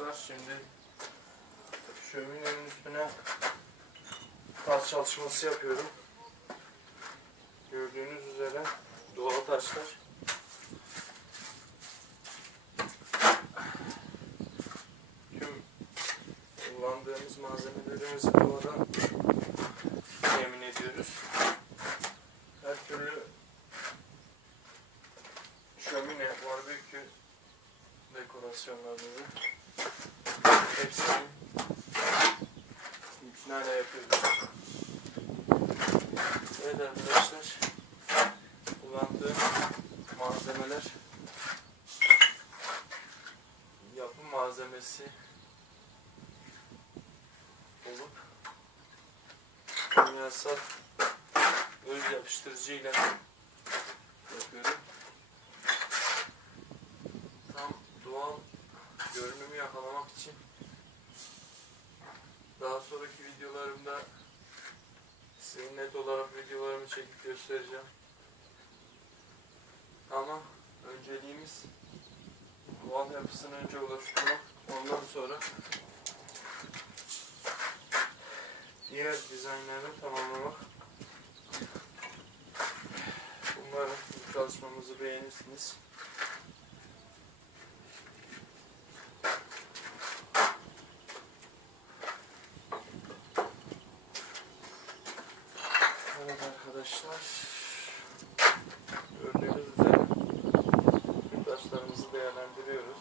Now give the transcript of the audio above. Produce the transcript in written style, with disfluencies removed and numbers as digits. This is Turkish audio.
arkadaşlar, şimdi şöminenin üstüne taş çalışması yapıyorum. Gördüğünüz üzere doğal taşlar. Tüm kullandığımız malzemelerimizi doğadan temin ediyoruz. Her türlü şömine, barbekü dekorasyonlarını hepsini itinayla yapıyoruz. Evet arkadaşlar, kullandığım malzemeler yapım malzemesi olup kimyasal öz yapıştırıcı ile yapıyorum. Tam doğal görünümü yakalamak için daha sonraki videolarımda size net olarak videolarımı çekip göstereceğim. Ama önceliğimiz doğal yapısını önce oluşturmak, ondan sonra diğer dizaynları tamamlamak. Umarım bu çalışmamızı beğenirsiniz. Evet arkadaşlar, gördüğünüz üzere tüm taşlarımızı değerlendiriyoruz.